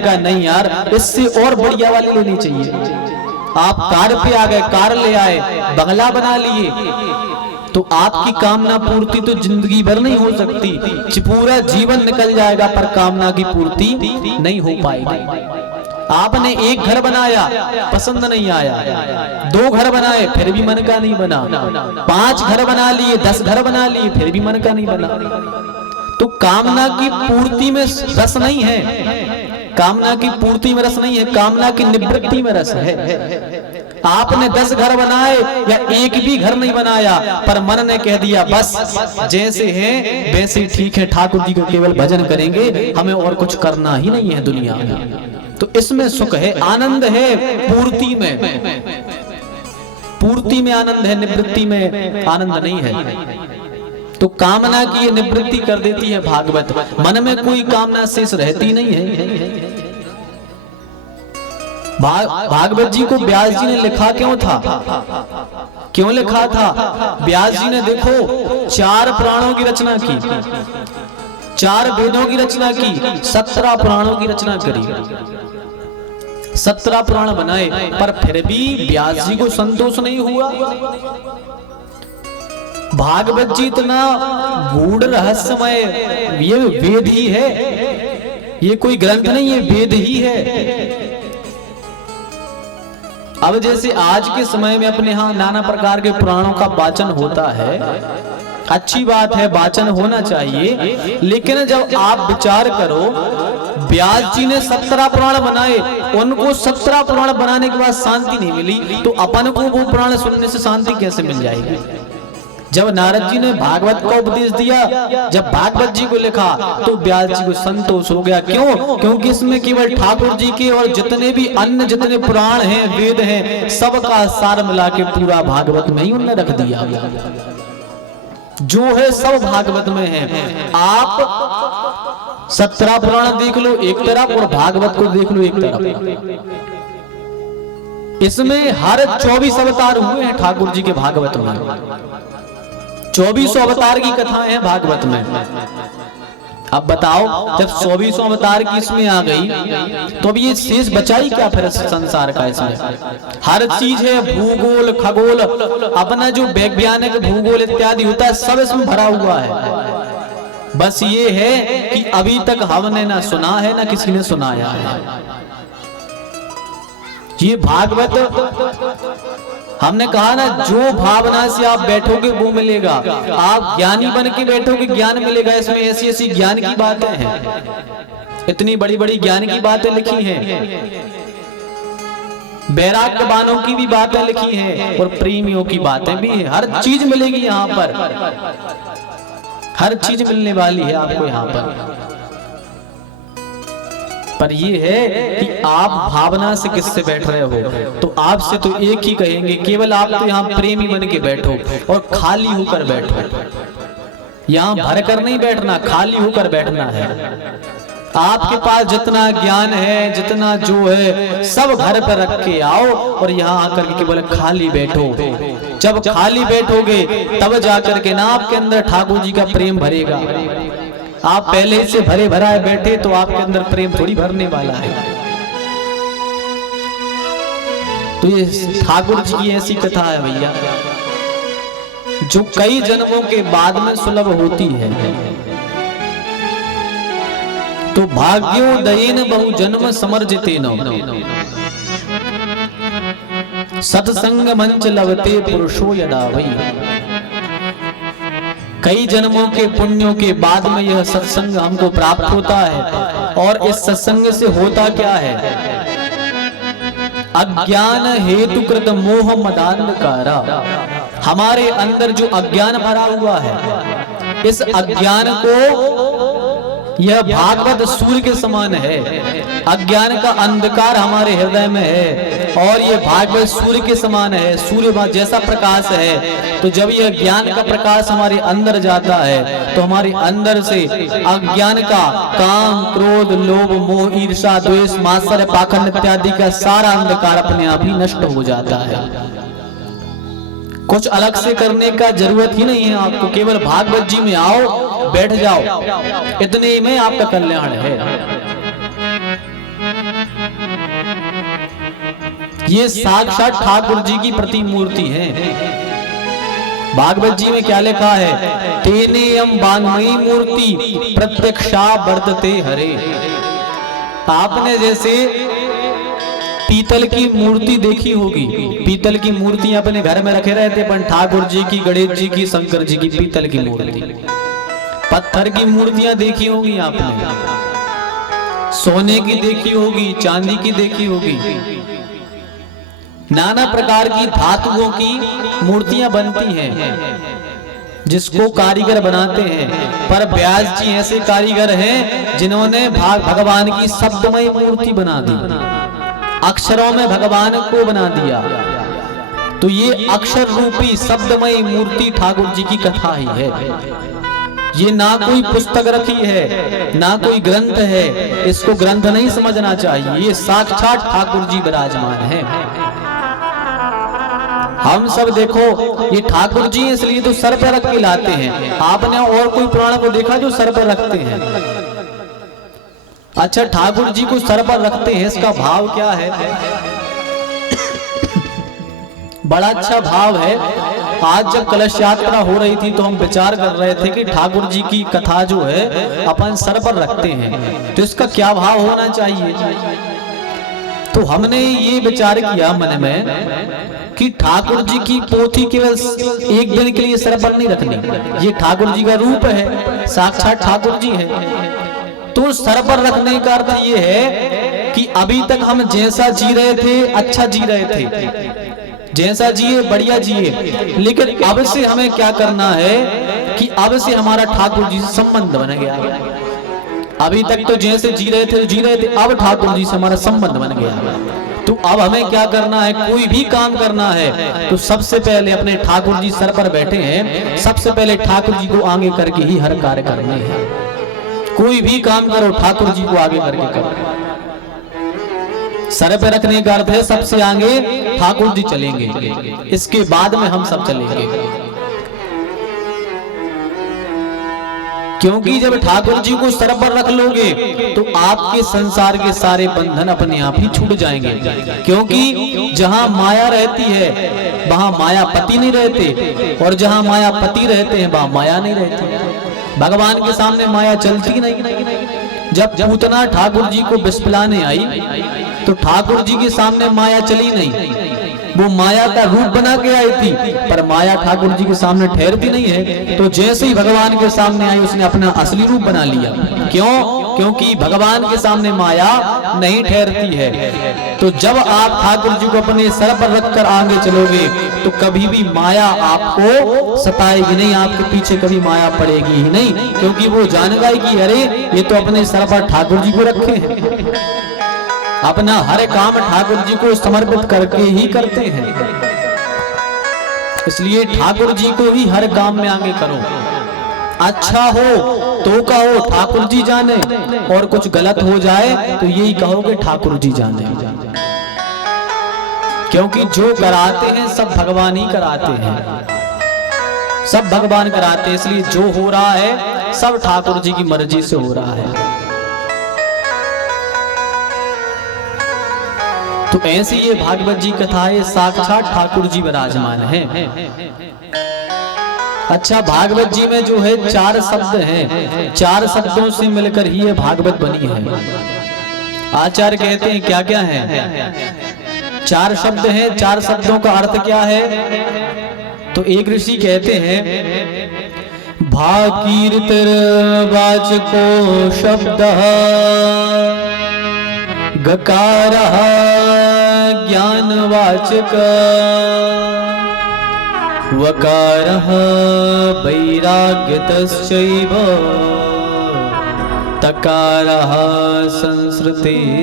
कहा नहीं यार, इससे और बढ़िया वाली लेनी चाहिए। आप कार पे आ गए, कार ले आए, बंगला बना लिए, तो आपकी कामना पूर्ति तो जिंदगी भर नहीं हो सकती, पूरा जीवन निकल जाएगा पर कामना की पूर्ति नहीं हो पाएगी। आपने एक घर बनाया, पसंद नहीं आया, 2 घर बनाए फिर भी मन का नहीं बना, 5 घर बना लिए, 10 घर बना लिए फिर भी मन का नहीं बना। तो कामना की पूर्ति में रस नहीं है, कामना की पूर्ति में रस नहीं है, कामना की निवृत्ति में रस है। आपने 10 घर बनाए या एक भी घर नहीं बनाया, पर मन ने कह दिया बस जैसे है वैसे ठीक है, ठाकुर जी का केवल भजन करेंगे, हमें और कुछ करना ही नहीं है दुनिया में। तो इसमें सुख है, आनंद है पूर्ति में, पूर्ति में आनंद है, निवृत्ति में आनंद नहीं है। तो कामना की ये निवृत्ति कर देती है भागवत, मन में कोई कामना शेष रहती नहीं है। भागवत जी को व्यास जी ने लिखा क्यों था, क्यों लिखा था? व्यास जी ने देखो 4 पुराणों की रचना की, 4 वेदों की रचना की, 17 पुराणों की रचना करी, 17 पुराण बनाए, पर फिर भी व्यास जी को संतोष नहीं हुआ। भागवत जी इतना गूढ़ रहस्यमय, ये वेद ही है, ये कोई ग्रंथ नहीं है, वेद ही है। अब जैसे आज के समय में अपने यहाँ नाना प्रकार के पुराणों का वाचन होता है, अच्छी बात है, वाचन होना चाहिए, लेकिन जब आप विचार करो व्यास जी ने 17 पुराण बनाए, उनको 17 पुराण बनाने के बाद शांति नहीं मिली, तो अपन को वो पुराण सुनने से शांति कैसे मिल जाएगी? जब नारद जी ने भागवत का उपदेश दिया, जब भागवत जी को लिखा, तो व्यास जी को संतोष हो गया। क्यों? क्योंकि इसमें केवल ठाकुर जी के और जितने भी अन्य जितने पुराण हैं, वेद हैं, सबका सार मिला के पूरा भागवत में ही उन्होंने रख दिया। जो है सब भागवत में है। आप 17 पुराण देख लो एक तरफ और भागवत को देख लो एक तरफ, इसमें हर 24 अवतार हुए हैं ठाकुर जी के भागवत में, 24 अवतार की कथाएं हैं भागवत में। अब बताओ, जब 24 अवतार की इसमें आ गई, तो अब ये शेष बचाई क्या फिर संसार का? इसमें हर चीज है, भूगोल, खगोल, अपना जो वैज्ञानिक भूगोल इत्यादि होता है, सब इसमें भरा हुआ है। बस ये है कि अभी तक हमने ना सुना है ना किसी ने सुनाया है। ये भागवत हमने कहा ना, जो भावना से आप बैठोगे वो मिलेगा, आप ज्ञानी बन के बैठोगे ज्ञान मिलेगा। इसमें ऐसी ऐसी ज्ञान की बातें हैं, इतनी बड़ी बड़ी ज्ञान की बातें लिखी हैं, वैराग्यवानों की भी बातें लिखी हैं और प्रेमियों की बातें भी हैं। हर चीज मिलेगी यहाँ पर, हर चीज मिलने वाली है आपको यहाँ पर ये है कि आप भावना से किससे बैठ रहे हो। तो आपसे तो एक ही कहेंगे, केवल आप तो यहाँ प्रेमी बन के बैठो और खाली होकर बैठो। यहाँ भर कर नहीं बैठना, खाली होकर बैठना है। आपके पास जितना ज्ञान है, जितना जो है, सब घर पर रख के आओ और यहाँ आकर के केवल खाली बैठो। जब खाली बैठोगे तब जाकर के ना आपके अंदर ठाकुर जी का प्रेम भरेगा। आप पहले से भरे भराए बैठे तो आपके अंदर प्रेम थोड़ी भरने वाला है। तो ये ठाकुर जी की ऐसी कथा है भैया, जो कई जन्मों के बाद में सुलभ होती है। तो भाग्योदयेन बहु जन्म समर्जितेन सत्संग मंच लवते पुरुषो यदा वै। कई जन्मों के पुण्यों के बाद में यह सत्संग हमको प्राप्त होता है। और इस सत्संग से होता क्या है? अज्ञान हेतु कृत मोह मदान्धकारा, हमारे अंदर जो अज्ञान भरा हुआ है, इस अज्ञान को, यह भागवत सूर्य के समान है। अज्ञान का अंधकार हमारे हृदय में है और ये भागवत सूर्य के समान है, सूर्य जैसा प्रकाश है। तो जब यह ज्ञान का प्रकाश हमारे अंदर जाता है तो हमारे अंदर से अज्ञान का काम, क्रोध, लोभ, मोह, ईर्ष्या, द्वेष, मात्सर्य, पाखंड इत्यादि का सारा अंधकार अपने आप ही नष्ट हो जाता है। कुछ अलग से करने का जरूरत ही नहीं है आपको, केवल भागवत जी में आओ, बैठ जाओ, इतने में आपका कल्याण है। ये साक्षात ठाकुर जी की प्रतिमूर्ति है। भागवत जी में क्या लिखा है? तेने यम वांगमयी मूर्ति प्रत्यक्षा वर्तते हरे। आपने जैसे पीतल की मूर्ति देखी होगी, पीतल की मूर्ति अपने घर में रखे रहते, पर ठाकुर जी की, गणेश जी की, शंकर जी की पीतल की मूर्ति। पत्थर की मूर्तियां देखी होगी आपने, सोने की देखी होगी, चांदी की देखी होगी, नाना प्रकार की धातुओं की मूर्तियां बनती हैं जिसको कारीगर बनाते हैं। पर व्यास जी ऐसे कारीगर हैं जिन्होंने भगवान की शब्दमय मूर्ति बना दी, अक्षरों में भगवान को बना दिया। तो ये अक्षर रूपी शब्दमय मूर्ति ठाकुर जी की कथा ही है। ये ना कोई पुस्तक रखी है, ना कोई ग्रंथ है, इसको ग्रंथ नहीं समझना चाहिए। ये साक्षात ठाकुर जी विराजमान है। हम सब देखो ये ठाकुर जी इसलिए तो सर पर रख के लाते हैं। आपने और कोई पुराण को देखा जो सर पर रखते हैं? अच्छा, ठाकुर जी को सर पर रखते हैं, इसका भाव क्या है? बड़ा अच्छा भाव है। आज जब कलश यात्रा हो रही थी तो हम विचार कर रहे थे कि ठाकुर जी की कथा जो है अपन सर पर रखते हैं तो इसका क्या भाव होना चाहिए। तो हमने ये विचार किया मन में कि ठाकुर जी की पोथी केवल एक दिन के लिए सर पर नहीं रखनी। ये ठाकुर जी का रूप है, साक्षात ठाकुर जी है। तो सर पर रखने का अर्थ ये है कि अभी तक हम जैसा जी रहे थे अच्छा जी रहे थे, जैसा जिए बढ़िया जिए, लेकिन अब से हमें क्या करना है कि अब से हमारा ठाकुर जी से संबंध बन गया। अभी तक तो जैसे जी रहे थे, अब ठाकुर जी से हमारा संबंध बन गया। तो अब हमें क्या करना है? कोई भी काम करना है तो सबसे पहले अपने ठाकुर जी सर पर बैठे हैं, सबसे पहले ठाकुर जी को आगे करके ही हर कार्य करने हैं। कोई भी काम करो ठाकुर जी को आगे करके करो। सर पे रखने का अर्थ है सबसे आगे ठाकुर जी चलेंगे, इसके बाद में हम सब चलेंगे। क्योंकि जब ठाकुर जी को सर पर रख लोगे तो आपके संसार के सारे बंधन अपने आप ही छूट जाएंगे। क्योंकि जहां माया रहती है वहां मायापति नहीं रहते, और जहां मायापति रहते हैं वहां माया नहीं रहती। भगवान के सामने माया चलती नहीं। जब पूतना ठाकुर जी को विष पिलाने आई तो ठाकुर जी के सामने माया चली नहीं, वो माया का रूप बना के आई थी, पर माया ठाकुर जी के सामने ठहरती नहीं है। तो जैसे ही भगवान के सामने आई उसने अपना असली रूप बना लिया। क्यों? क्योंकि भगवान के सामने माया नहीं ठहरती है। तो जब आप ठाकुर जी को अपने सर पर रखकर आगे चलोगे तो कभी भी माया आपको सताएगी नहीं, आपके पीछे कभी माया पड़ेगी ही नहीं। क्योंकि वो जान गई कि अरे ये तो अपने सर पर ठाकुर जी को रखे हैं, अपना हर काम ठाकुर जी को समर्पित करके ही करते हैं। इसलिए ठाकुर जी को ही हर काम में आगे करो। अच्छा हो तो कहो ठाकुर जी जाने, और कुछ गलत हो जाए तो यही कहोगे ठाकुर जी जाने। क्योंकि जो कराते हैं सब भगवान ही कराते हैं, सब भगवान कराते हैं। इसलिए जो हो रहा है सब ठाकुर जी की मर्जी से हो रहा है। तो ऐसी ये भागवत जी कथा है, साक्षात ठाकुर जी विराजमान है। अच्छा, भागवत जी में जो है 4 शब्द हैं, 4 शब्दों से मिलकर ही ये भागवत बनी है। आचार्य कहते हैं क्या क्या है? 4 शब्द हैं, 4 शब्दों का अर्थ क्या है? तो एक ऋषि कहते हैं भाकीर्तिर वाचको शब्द गकारः ज्ञानवाचक वकारः वैराग्यतश्चैव तकारः संस्कृतेर्तारकः।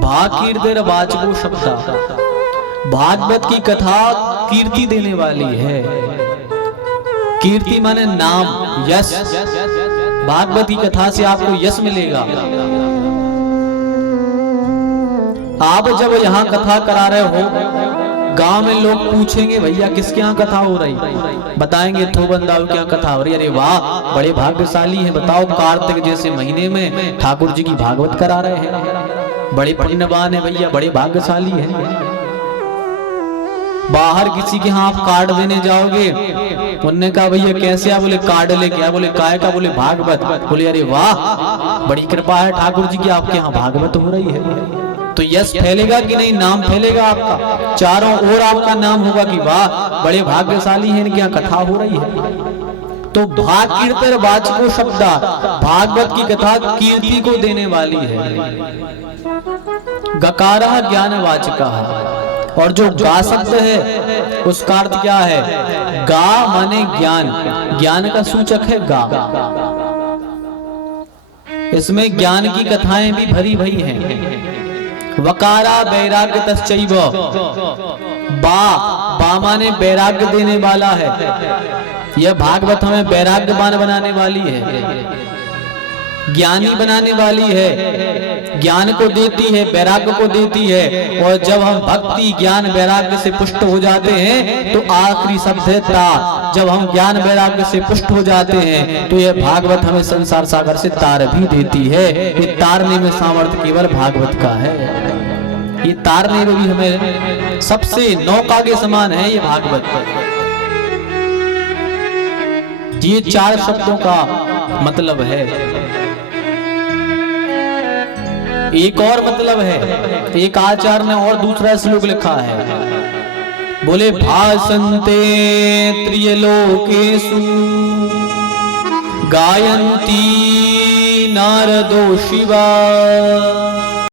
भाकीर्तिर्वाचको शब्द, भागवत की कथा कीर्ति देने वाली है। कीर्ति माने नाम, यश। भागवत की कथा से आपको यश मिलेगा। आप जब यहाँ कथा करा रहे हो, गांव में लोग पूछेंगे भैया किसके यहाँ कथा हो रही, बताएंगे थोबंदाऊ के यहाँ कथा हो रही। अरे वाह, बड़े भाग्यशाली हैं, बताओ कार्तिक जैसे महीने में ठाकुर जी की भागवत करा रहे हैं। बड़े पुण्यवान है भैया, बड़े भाग्यशाली है। बाहर किसी के यहाँ आप कार्ड देने जाओगे, उनने कहा भैया कैसे? आप बोले कार्ड लेके आए। बोले काय का? बोले भागवत। बोले अरे वाह, बड़ी कृपा है ठाकुर जी की, आपके यहाँ भागवत हो रही है। तो यश फैलेगा कि नहीं? नाम फैलेगा आपका, चारों ओर आपका नाम होगा कि वाह बड़े भाग्यशाली हैं, इनके यहाँ कथा हो रही है। तो भाग कीर्तर वाचको शब्दा, भागवत की कथा कीर्ति को देने वाली है। गकारः ज्ञानवाचकः, और जो गा शब्द है उसका अर्थ क्या है? गा माने ज्ञान, ज्ञान का सूचक है गा। इसमें ज्ञान की कथाएं भी भरी भरी हैं। वकारा वैराग्य तश्चैव, बा माने वैराग्य देने वाला है। यह भागवत हमें वैराग्यवान बनाने वाली है, ज्ञानी बनाने वाली है, ज्ञान को देती है, वैराग्य को देती है। और जब हम भक्ति ज्ञान वैराग्य से पुष्ट हो जाते हैं तो आखिरी शब्द है ता। जब हम ज्ञान वैराग्य से पुष्ट हो जाते हैं तो यह भागवत हमें संसार सागर से तार भी देती है। ये तारने में सामर्थ्य केवल भागवत का है। ये तारने में भी हमें सबसे नौका के समान है ये भागवत। ये 4 शब्दों का मतलब है। एक और मतलब है, एक आचार्य ने और दूसरा श्लोक लिखा है। बोले भासन्ते त्रियलोकेषु गायन्ती नारदो शिवा,